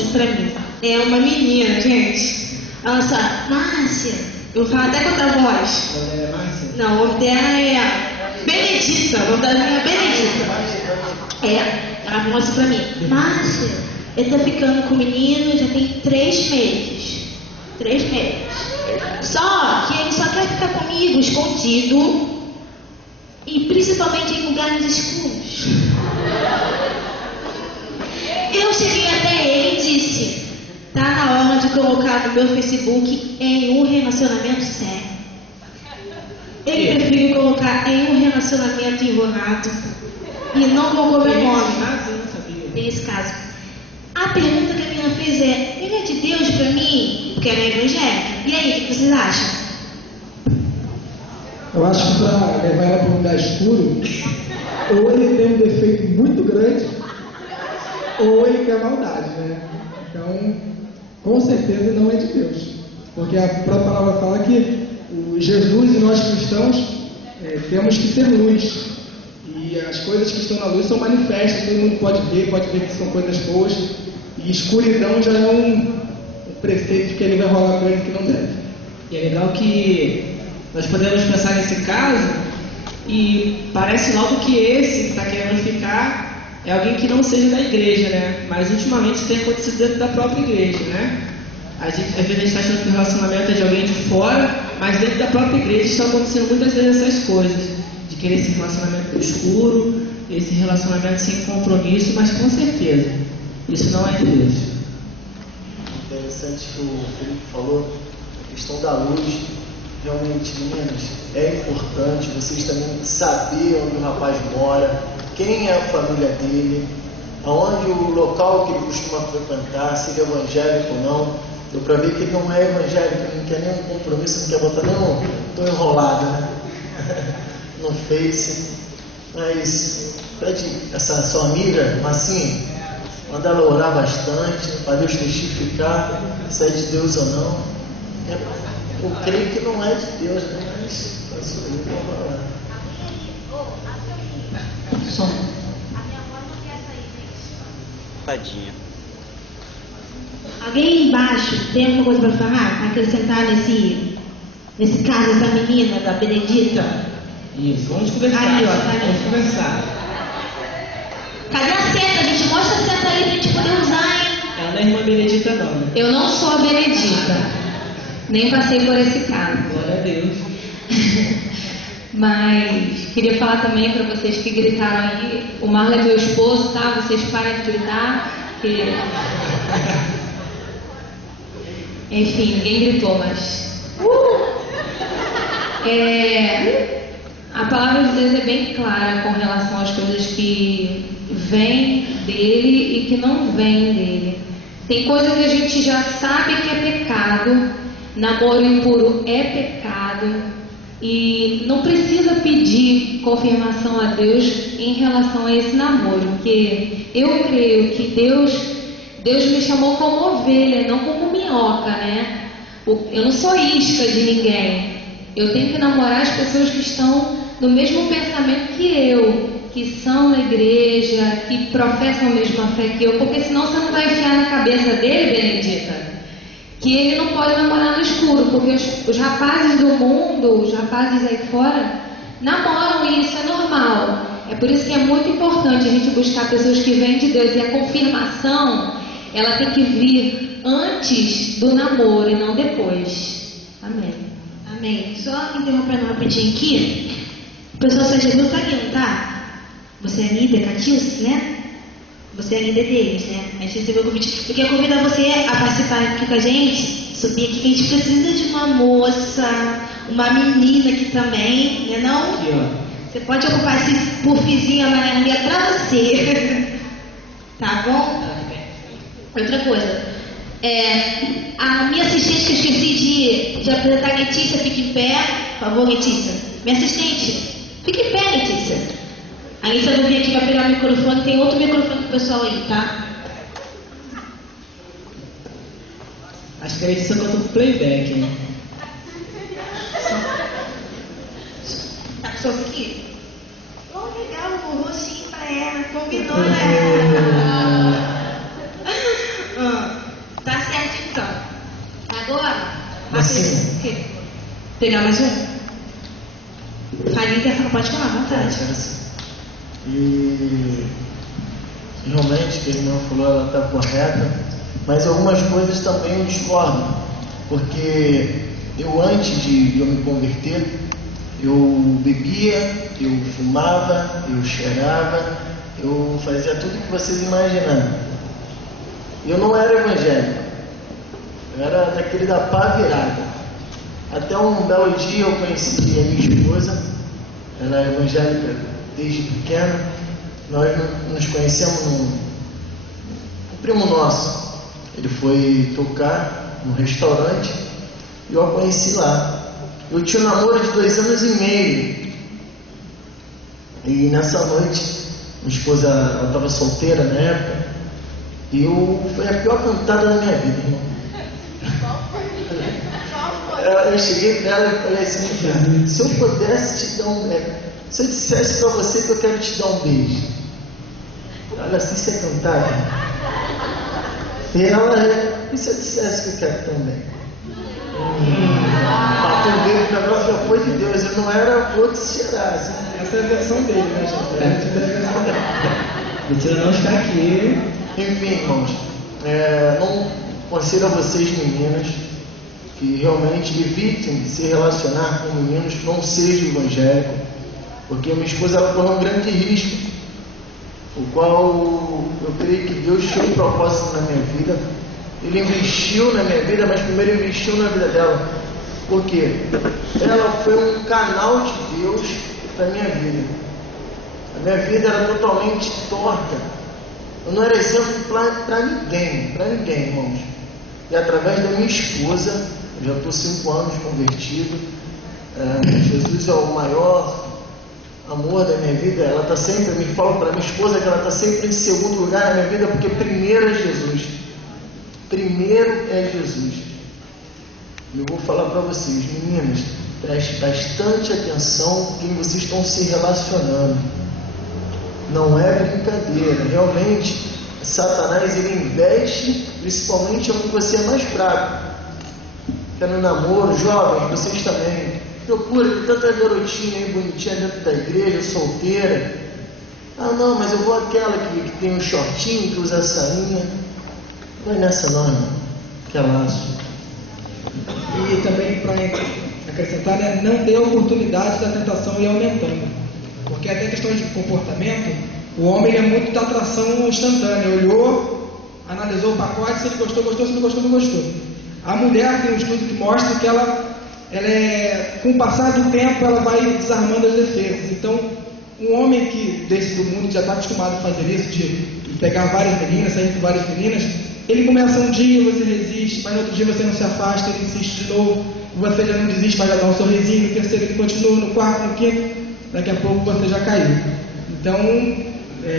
assim pra mim. É uma menina, gente. Ela só, Márcia. Eu falo até com outra voz. O nome dela é Márcia? Não, o nome dela é Benedita. O nome dela é Benedita. Ela falou assim pra mim, Márcia, eu tô ficando com o menino já tem 3 meses. 3 meses. Só que ele só quer ficar comigo escondido e principalmente em lugares escuros. Eu cheguei até ele e disse, tá na hora de colocar no meu Facebook em um relacionamento sério. Ele prefere colocar em um relacionamento enrolado e não colocou meu nome. Tem esse caso. A pergunta que a menina fez é, ele é de Deus pra mim? Porque ela é evangélica. E aí, o que vocês acham? Eu acho que para levar ela para um lugar escuro, ou ele tem um defeito muito grande, ou ele quer maldade, né? Então, com certeza não é de Deus. Porque a própria palavra fala que Jesus e nós cristãos temos que ser luz. E as coisas que estão na luz são manifestas, todo mundo pode ver que são coisas boas. E escuridão já é um preceito de que ele vai rolar coisa que não deve. E é legal que nós podemos pensar nesse caso e parece logo que esse que está querendo ficar é alguém que não seja da igreja, né? Mas ultimamente isso tem acontecido dentro da própria igreja, né? Às vezes a gente está achando que o relacionamento é de alguém de fora, mas dentro da própria igreja estão acontecendo muitas vezes essas coisas, de querer esse relacionamento escuro, esse relacionamento sem compromisso, mas com certeza, isso não é de Deus. Interessante que o Felipe falou, a questão da luz. Realmente, meninas, é importante vocês também saberem onde o rapaz mora, quem é a família dele, aonde o local que ele costuma frequentar, se ele é evangélico ou não. Deu para ver que ele não é evangélico, ele não quer nenhum compromisso, não quer botar nenhum. Estou enrolado, né? No Face. Mas pede essa sua amiga, assim, manda ela orar bastante, para Deus testificar se é de Deus ou não. Eu creio que não é de Deus, né? Mas isso aí não vai lá. Som. Tadinha. Alguém embaixo tem alguma coisa para falar? Acrescentar nesse caso, essa menina da Benedita? Isso, vamos conversar. Aí, ó, tá ali. Vamos conversar. Cadê a seta, gente? Mostra a seta aí pra gente poder usar, hein? Ela não é irmã Benedita, não, né? Eu não sou a Benedita, nem passei por esse caso. Glória a Deus. Mas queria falar também para vocês que gritaram aí, o Marlon é meu esposo, tá? Vocês parem de gritar, que... Enfim, ninguém gritou, mas... A palavra de Deus é bem clara com relação às coisas que vêm dele e que não vêm dele. Tem coisa que a gente já sabe que é pecado, namoro impuro é pecado, e não precisa pedir confirmação a Deus em relação a esse namoro, porque eu creio que Deus me chamou como ovelha, não como minhoca, né? Eu não sou isca de ninguém. Eu tenho que namorar as pessoas que estão no mesmo pensamento que eu, que são na igreja, que professam a mesma fé que eu, porque senão você não vai enfiar na cabeça dele, Benedita, que ele não pode namorar no escuro, porque os rapazes do mundo, os rapazes aí fora, namoram e isso é normal. É por isso que é muito importante a gente buscar pessoas que vêm de Deus, e a confirmação, ela tem que vir antes do namoro e não depois. Amém. Amém. Só interrompendo rapidinho aqui. O pessoal só Jesus tá aqui, tá? Você é líder, Catilce, né? Você é líder deles, né? A gente recebeu o convite. Eu quero convidar você a participar aqui com a gente. Subir aqui, que a gente precisa de uma moça, uma menina aqui também, né não? Aqui, ó. Você pode ocupar esse puffzinho amarelinho pra você. Tá bom? Outra coisa. A minha assistente, que eu esqueci de apresentar, Letícia, fique em pé. Por favor, Letícia. Minha assistente, fique em pé, Letícia. A Letícia vai vir aqui para pegar o microfone. Tem outro microfone pro pessoal aí, tá? Acho que a Letícia cantou pro playback, né? Tá com seu aqui? Oh, legal, o rostinho pra ela. Combinou, né? Sim. O quê? Pegar mais um? Farinha, pode falar, à vontade. Era assim. E realmente o que a irmã falou, ela está correta, mas algumas coisas também eu discordo, porque eu antes de eu me converter, eu bebia, eu fumava, eu cheirava, eu fazia tudo que vocês imaginaram. Eu não era evangélico, eu era daquele da pá virada. Até um belo dia eu conheci a minha esposa, ela é evangélica desde pequena. Nós nos conhecemos um primo nosso. Ele foi tocar no restaurante e eu a conheci lá. Eu tinha um namoro de 2 anos e meio. E nessa noite, minha esposa estava solteira na época, e foi a pior cantada da minha vida, irmão. Eu cheguei para ela e falei assim: se eu pudesse te dar se eu dissesse para você que eu quero te dar um beijo, olha assim, você cantar. E ela: e se eu dissesse que eu quero também? Bateu o dedo, o negócio já foi de Deus. Eu não era outro se cheirasse. Essa é a versão dele, né, gente? Mentira não está aqui. Enfim, irmãos, não aconselho a vocês, meninas, que realmente evitem se relacionar com meninos que não sejam evangélicos, porque minha esposa ela correu um grande risco, o qual eu creio que Deus tinha um propósito na minha vida. Ele investiu na minha vida, mas primeiro investiu na vida dela, porque ela foi um canal de Deus para a minha vida. A minha vida era totalmente torta, eu não era exemplo para ninguém, irmãos. E através da minha esposa, eu já estou 5 anos convertido, Jesus é o maior amor da minha vida. Ela está sempre, eu me falo para minha esposa que ela está sempre em segundo lugar na minha vida, porque primeiro é Jesus. Primeiro é Jesus. E eu vou falar para vocês, meninas, preste bastante atenção com quem vocês estão se relacionando. Não é brincadeira. Realmente, Satanás ele investe principalmente onde você é mais fraco. Que é no namoro. Jovens, vocês também. Procura, tem tanta garotinha aí bonitinha dentro da igreja, solteira. Ah não, mas eu vou àquela que tem um shortinho, que usa sainha. Não é nessa não, irmão, que é laço. E também, para acrescentar, né, não dê oportunidade da tentação ir aumentando. Porque até questão de comportamento, o homem é muito da atração instantânea. Olhou, analisou o pacote, se ele gostou, gostou, se não gostou, não gostou. A mulher tem um estudo que mostra que ela com o passar do tempo, ela vai desarmando as defesas. Então, um homem que desse do mundo que já está acostumado a fazer isso, de pegar várias meninas, sair com várias meninas, ele começa um dia, você resiste, mas no outro dia você não se afasta, ele insiste de novo, você já não desiste, mas já dá um sorrisinho, no terceiro ele continua, no quarto, no quinto, daqui a pouco você já caiu. Então,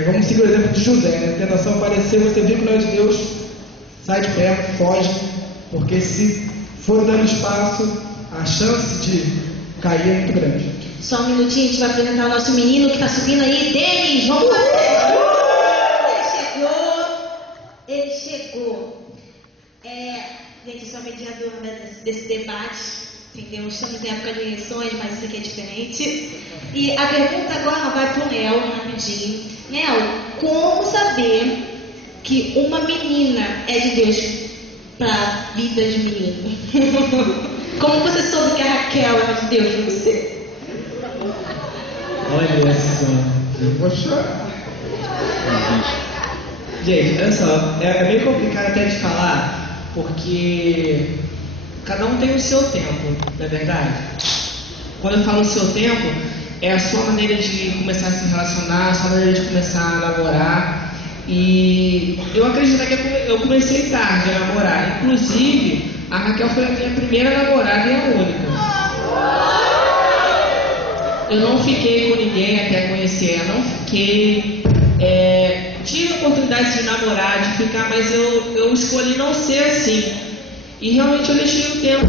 vamos seguir o exemplo de José, né? A tentação apareceu, você viu que não é de Deus, sai de perto, foge, porque se for dando espaço, a chance de cair é muito grande. Só um minutinho, a gente vai apresentar o nosso menino que está subindo aí, Denis, vamos lá. Ele chegou. Gente, eu sou a mediadora desse debate, entendeu? Estamos em época de eleições, mas isso aqui é diferente. E a pergunta agora vai para o Nel, rapidinho. Nel, como saber que uma menina é de Deus para a vida de menino? Como você soube que a Raquel é de Deus para você? Olha só. Eu vou chorar. Gente, olha só, é meio complicado até de falar, porque cada um tem o seu tempo, não é verdade? Quando eu falo o seu tempo, é a sua maneira de começar a se relacionar, a sua maneira de começar a namorar. E eu acredito que eu comecei tarde a namorar. Inclusive, a Raquel foi a minha primeira namorada e a única. Eu não fiquei com ninguém até conhecer ela, não fiquei. Tive a oportunidade de namorar, de ficar, mas eu escolhi não ser assim. E realmente eu deixei o tempo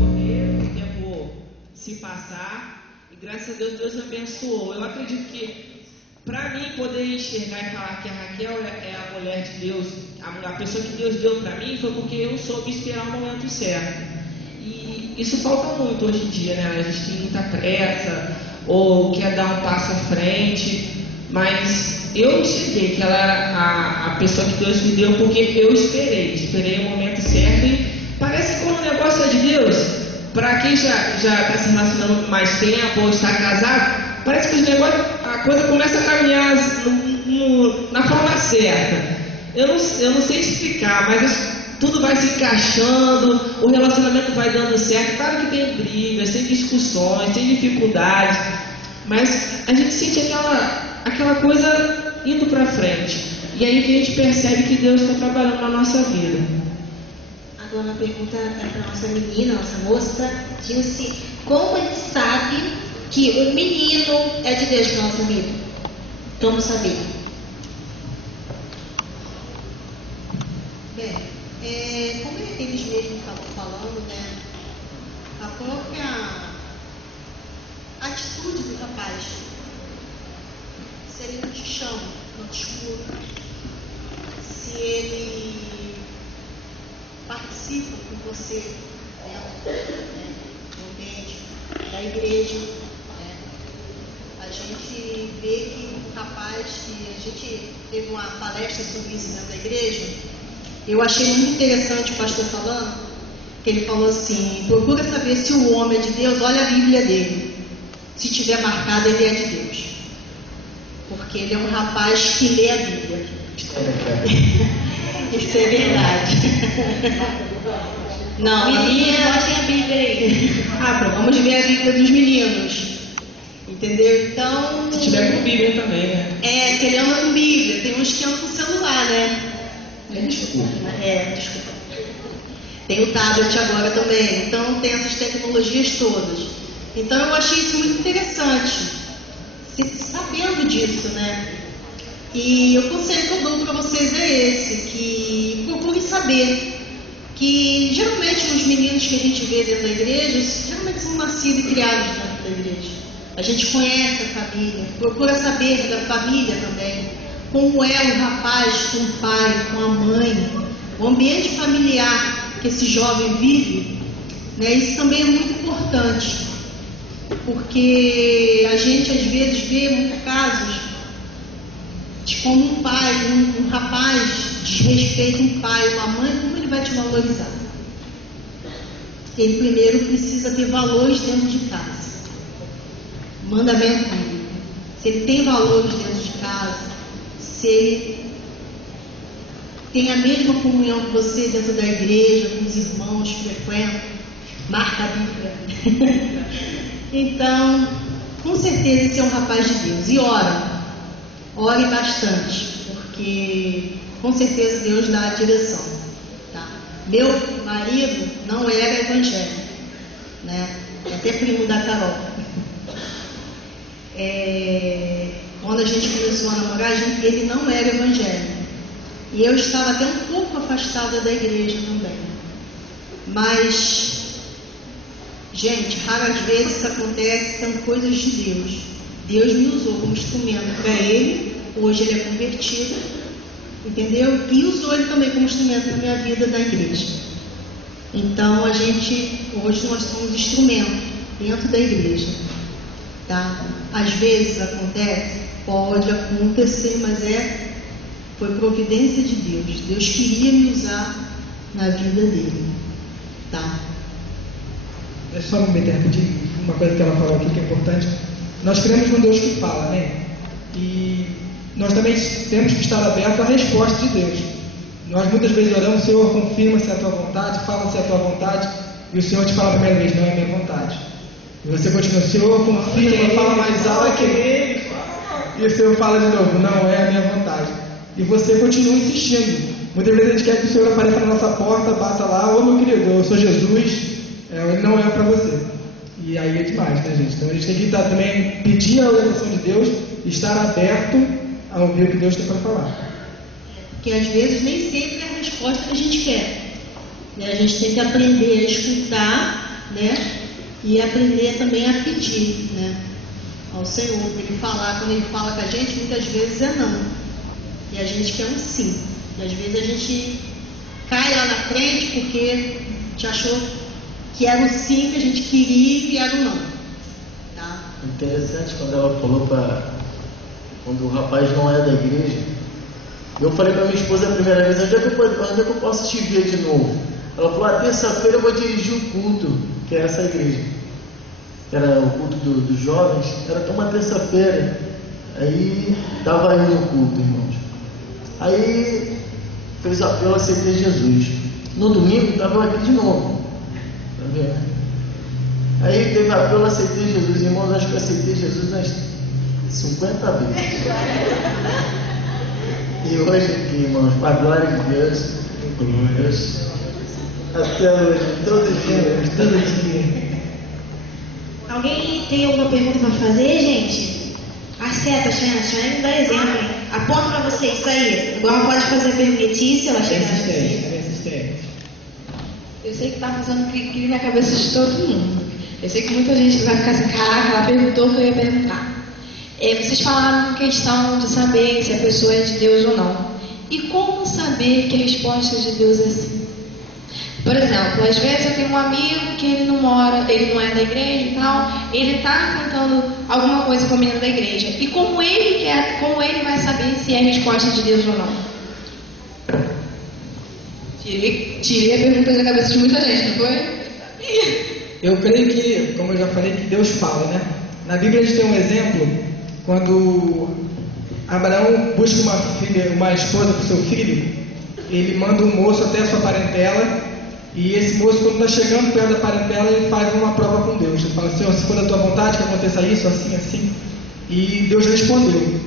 correr, o tempo se passar, e graças a Deus, Deus me abençoou. Eu acredito que para mim poder enxergar e falar que a Raquel é a mulher de Deus, a pessoa que Deus deu para mim, foi porque eu soube esperar o momento certo. E isso falta muito hoje em dia, né? A gente tem muita pressa, ou quer dar um passo à frente, mas eu enxerguei que ela era a pessoa que Deus me deu porque eu esperei o momento certo. E parece que quando o negócio é de Deus, para quem já está se relacionando mais tempo ou está casado, parece que os negócios, a coisa começa a caminhar na forma certa. Eu não sei explicar, mas tudo vai se encaixando, o relacionamento vai dando certo. Claro que tem brigas, tem discussões, tem dificuldades, mas a gente sente aquela coisa indo para frente. E aí que a gente percebe que Deus está trabalhando na nossa vida. Agora a pergunta é para nossa menina, nossa moça, Dilce: como ele sabe que o menino é de Deus para nossa vida? Como saber? Bem, como eles mesmos estavam falando, né, a própria atitude do rapaz, se ele não te chama, não te escuta, se ele participa com você dentro, né, do ambiente da igreja, né, a gente vê que o rapaz, que a gente teve uma palestra sobre isso dentro da igreja. Eu achei muito interessante o pastor falando, que ele falou assim: procura saber se o homem é de Deus, olha a Bíblia dele. Se tiver marcado, ele é de Deus. Porque ele é um rapaz que lê a Bíblia. Isso é verdade. Não, Menina, botem a Bíblia aí. vamos ver a Bíblia dos meninos. Entendeu? Então. Se tiver com Bíblia também, né? Se ele anda com Bíblia, tem uns que andam com celular, né? Desculpa. Desculpa. Tem o tablet agora também, então tem essas tecnologias todas. Então eu achei isso muito interessante, sabendo disso, né? E o conselho que eu dou para vocês é esse, que procure saber que geralmente os meninos que a gente vê dentro da igreja, geralmente são nascidos e criados dentro da igreja. A gente conhece a família, procura saber da família também. Como é o rapaz com o pai, com a mãe, o ambiente familiar que esse jovem vive, né? Isso também é muito importante, porque a gente às vezes vê muitos casos de como um pai, um rapaz desrespeita um pai, uma mãe, como ele vai te valorizar? Ele primeiro precisa ter valores dentro de casa, mandamento bíblico. Se ele tem valores dentro de casa, se ele tem a mesma comunhão que você dentro da igreja, com os irmãos que frequentam, marca a Bíblia. Então, com certeza esse é um rapaz de Deus. E ore bastante, porque com certeza Deus dá a direção. Tá? Meu marido não era evangélico, né? É até primo da Carol. Quando a gente começou a namorar, ele não era evangélico. E eu estava até um pouco afastada da igreja também. Mas, gente, raras vezes isso acontece, são coisas de Deus. Deus me usou como instrumento para ele. Hoje ele é convertido, entendeu? E usou ele também como instrumento na minha vida da igreja. Então, hoje nós somos instrumento dentro da igreja. Tá? Às vezes pode acontecer, mas foi providência de Deus. Deus queria me usar na vida dele. Tá? É só me meter rapidinho, uma coisa que ela falou aqui que é importante. Nós cremos num Deus que fala, né? E nós também temos que estar abertos à resposta de Deus. Nós muitas vezes oramos: Senhor, confirma se é a tua vontade, fala se é a tua vontade, e o Senhor te fala a primeira vez: não é a minha vontade. E você continua: Senhor, confirma, fala mais alto, e o Senhor fala de novo: não é a minha vontade. E você continua insistindo. Muitas vezes a gente quer que o Senhor apareça na nossa porta, bata lá: ô meu querido, eu sou Jesus, ele não é para você. E aí é demais, né, gente? Então a gente tem que também pedir a orientação de Deus, estar aberto a ouvir o que Deus tem para falar. Porque às vezes nem sempre é a resposta que a gente quer. A gente tem que aprender a escutar, né? E aprender também a pedir, né? ao Senhor, para Ele falar. Quando Ele fala com a gente, muitas vezes é não. E a gente quer um sim. E às vezes a gente cai lá na frente porque a gente achou que era o sim que a gente queria e era o não. Tá? Interessante quando ela falou quando o rapaz não é da igreja. Eu falei para minha esposa a primeira vez: onde é que eu posso te ver de novo? Ela falou: terça-feira eu vou dirigir o culto, que é essa igreja. Era o culto dos jovens, era uma terça-feira. Aí estava indo no culto, irmãos. Aí fez apelo, aceitei Jesus. No domingo estava aqui de novo. Tá vendo? Aí teve apelo, aceitei Jesus. Irmãos, acho que eu aceitei Jesus umas 50 vezes. E hoje aqui, irmãos, para a glória de Deus, até hoje, todo dia. Alguém tem alguma pergunta para fazer, gente? Acerta, Xana, dá exemplo, hein? Aponta para você isso aí. Agora pode fazer a pergunta, Letícia, ela chega Persistente. Eu sei que tá fazendo clique na cabeça de todo mundo. Eu sei que muita gente vai ficar assim: caraca, ela perguntou o que eu ia perguntar. Vocês falaram na questão de saber se a pessoa é de Deus ou não. E como saber que a resposta de Deus é sim? Por exemplo, às vezes eu tenho um amigo que ele não é da igreja e tal, ele está tentando alguma coisa com o menino da igreja. E como ele vai saber se é a resposta de Deus ou não? Tirei a pergunta da cabeça de muita gente, não foi? Eu creio que, como eu já falei, que Deus fala, né? Na Bíblia a gente tem um exemplo, quando Abraão busca uma esposa para o seu filho, ele manda um moço até a sua parentela. E esse moço, quando está chegando perto da parentela, ele faz uma prova com Deus. Ele fala: Senhor, se for da tua vontade que aconteça isso, assim, assim. E Deus respondeu.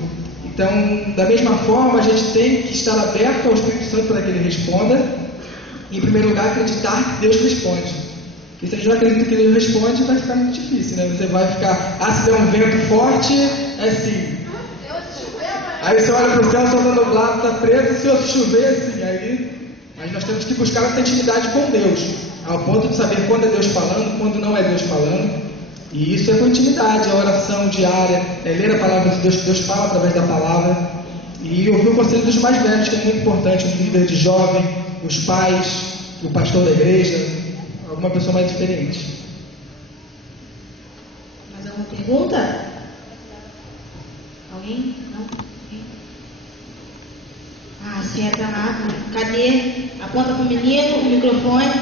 Então, da mesma forma, a gente tem que estar aberto ao Espírito Santo para que ele responda. E, em primeiro lugar, acreditar que Deus responde. Porque se a gente não acredita que Deus responde, vai ficar muito difícil, né? Você vai ficar: se der um vento forte, é sim. Aí você olha para o céu, só está nublado, está preto, se chover, sim. Mas nós temos que buscar essa intimidade com Deus, ao ponto de saber quando é Deus falando, quando não é Deus falando. E isso é com intimidade, a oração diária, ler a palavra de Deus, que Deus fala através da palavra. E ouvir o conselho dos mais velhos, que é muito importante, o líder de jovem, os pais, o pastor da igreja, alguma pessoa mais experiente. Mais alguma pergunta? Alguém? Não? Acerta lá. Cadê? Aponta pro menino, o microfone.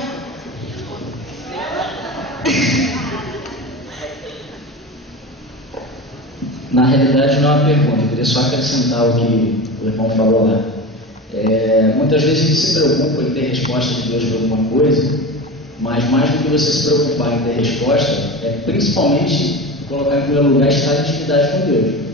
Na realidade não é uma pergunta, eu queria só acrescentar o que o irmão falou lá. Muitas vezes a gente se preocupa em ter resposta de Deus para alguma coisa, mas mais do que você se preocupar em ter resposta, é principalmente colocar em primeiro lugar estar em intimidade com Deus.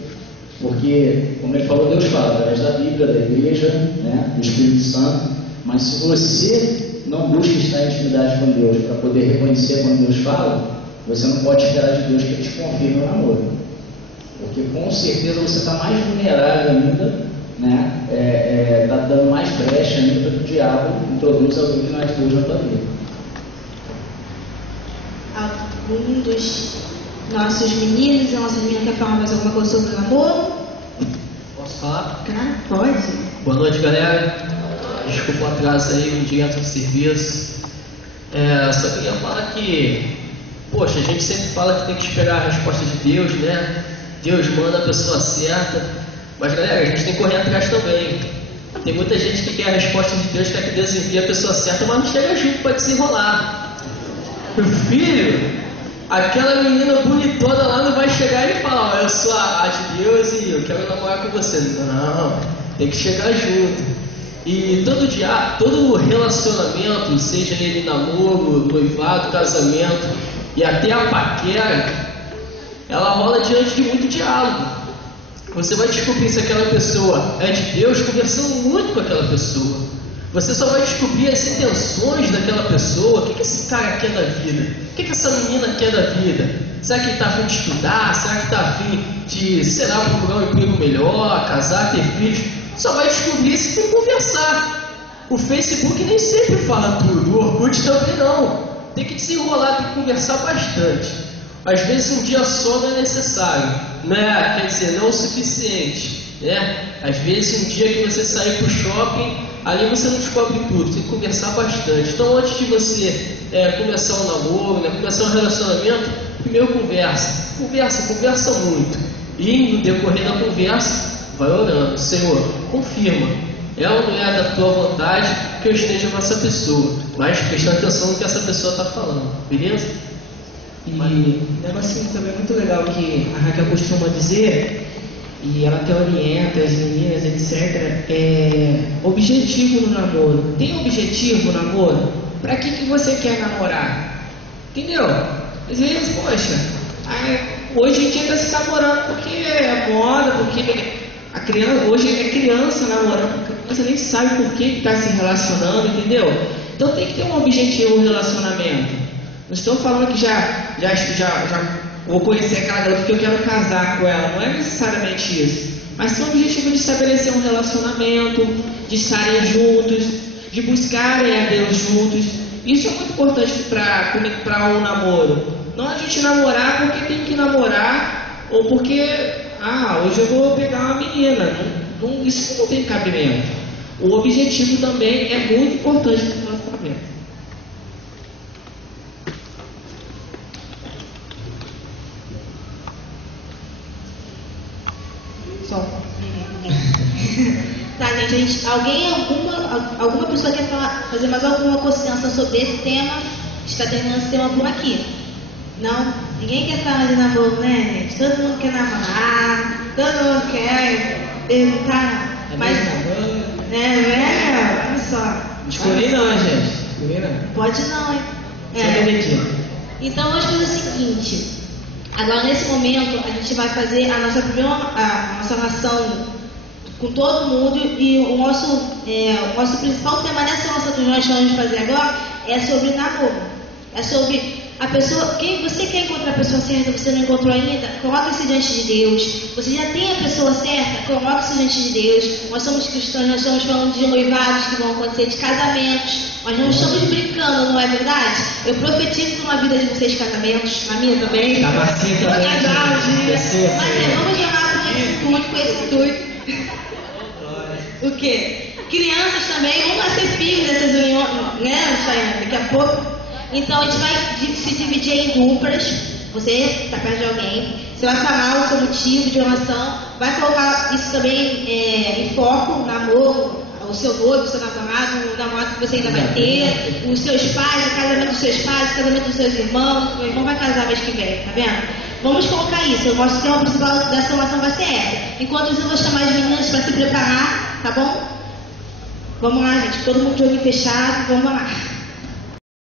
Porque, como ele falou, Deus fala através da Bíblia, da igreja, né, do Espírito Santo. Mas se você não busca estar em intimidade com Deus para poder reconhecer quando Deus fala, você não pode esperar de Deus que Ele te confirme o namoro. Porque com certeza você está mais vulnerável ainda, né? Está dando mais brecha ainda para que o diabo introduza alguém que não é de Deus na tua vida. Algum dos nossos meninos e nossas meninas quer falar mais alguma coisa sobre o namoro? Posso falar? Cara, pode. Boa noite, galera. Desculpa o atraso aí, um dia antes do serviço. Só queria falar que, poxa, a gente sempre fala que tem que esperar a resposta de Deus, né? Deus manda a pessoa certa. Mas, galera, a gente tem que correr atrás também. Tem muita gente que quer a resposta de Deus, quer que Deus envie a pessoa certa, mas não chega junto para desenrolar. Meu filho, aquela menina bonitona lá não vai chegar e falar: eu sou a de Deus e eu quero namorar com você. Não, tem que chegar junto. E todo relacionamento, seja ele namoro, noivado, casamento e até a paquera, ela rola diante de muito diálogo. Você vai descobrir se aquela pessoa é de Deus conversando muito com aquela pessoa. Você só vai descobrir as intenções daquela pessoa. O que esse cara quer da vida? O que essa menina quer da vida? Será que ele está a fim de estudar? Será que está a fim de, sei lá, procurar um emprego melhor, casar, ter filhos? Só vai descobrir se tem que conversar. O Facebook nem sempre fala tudo, o Orkut também não. Tem que desenrolar, tem que conversar bastante. Às vezes um dia só não é necessário. não é, quer dizer, não o suficiente, né? Às vezes um dia que você sair para o shopping, ali você não descobre tudo, tem que conversar bastante. Então antes de você começar um namoro, né, começar um relacionamento, primeiro conversa muito. E no decorrer da conversa, vai orando, Senhor, confirma, é ou não é da tua vontade que eu esteja com essa pessoa, mas prestando atenção no que essa pessoa está falando, beleza? E um negocinho também muito legal que a Raquel costuma dizer, e ela até orienta as meninas, etc., objetivo no namoro. Tem objetivo no namoro? Pra que você quer namorar? Entendeu? Às vezes, poxa, hoje em dia está se namorando porque é moda, porque a criança, hoje é criança namorando, a criança nem sabe por que está se relacionando, entendeu? Então tem que ter um objetivo no relacionamento. Não estou falando que já vou conhecer aquela garota porque eu quero casar com ela, não é necessariamente isso. Mas tem o objetivo de estabelecer um relacionamento, de estarem juntos, de buscarem a Deus juntos. Isso é muito importante para um namoro. Não a gente namorar porque tem que namorar, ou porque, hoje eu vou pegar uma menina. Isso não tem cabimento. O objetivo também é muito importante para o relacionamento. Tá, gente, alguma pessoa quer fazer mais alguma consideração sobre esse tema? Está terminando esse tema por aqui. Não? Ninguém quer falar de namoro, né, gente? Todo mundo quer namorar, todo mundo quer perguntar. Mas, olha só. Escolhi não, gente. Escolhi não. Pode não, hein? Então vamos fazer o seguinte. Agora, nesse momento, a gente vai fazer a nossa oração com todo mundo, e o nosso principal tema nessa oração que nós vamos fazer agora é sobre namoro. É sobre a pessoa, quem você quer encontrar a pessoa certa, você não encontrou ainda, coloque-se diante de Deus. Você já tem a pessoa certa, coloque-se diante de Deus. Nós somos cristãos, nós estamos falando de noivados que vão acontecer, de casamentos. Nós não estamos brincando, não é verdade? Eu profetizo uma vida de vocês casamentos, na minha também. Na Marcinha também. Mas vamos chamar com esse intuito. O quê? Crianças também vão nascer filhos dessas uniões, né, Chayane? Daqui a pouco. Então a gente vai se dividir em duplas. Você está perto de alguém, você vai falar o seu motivo de oração, vai colocar isso também em foco, o namoro, o seu noivo, o seu namorado, o namorado que você ainda vai ter, os seus pais, o casamento dos seus pais, o casamento dos seus irmãos. O irmão vai casar mês que vem, tá vendo? Vamos colocar isso. O nosso tema principal dessa oração vai ser essa. Enquanto isso, eu vou chamar as meninas para se preparar, tá bom? Vamos lá, gente. Todo mundo de olho fechado, vamos lá.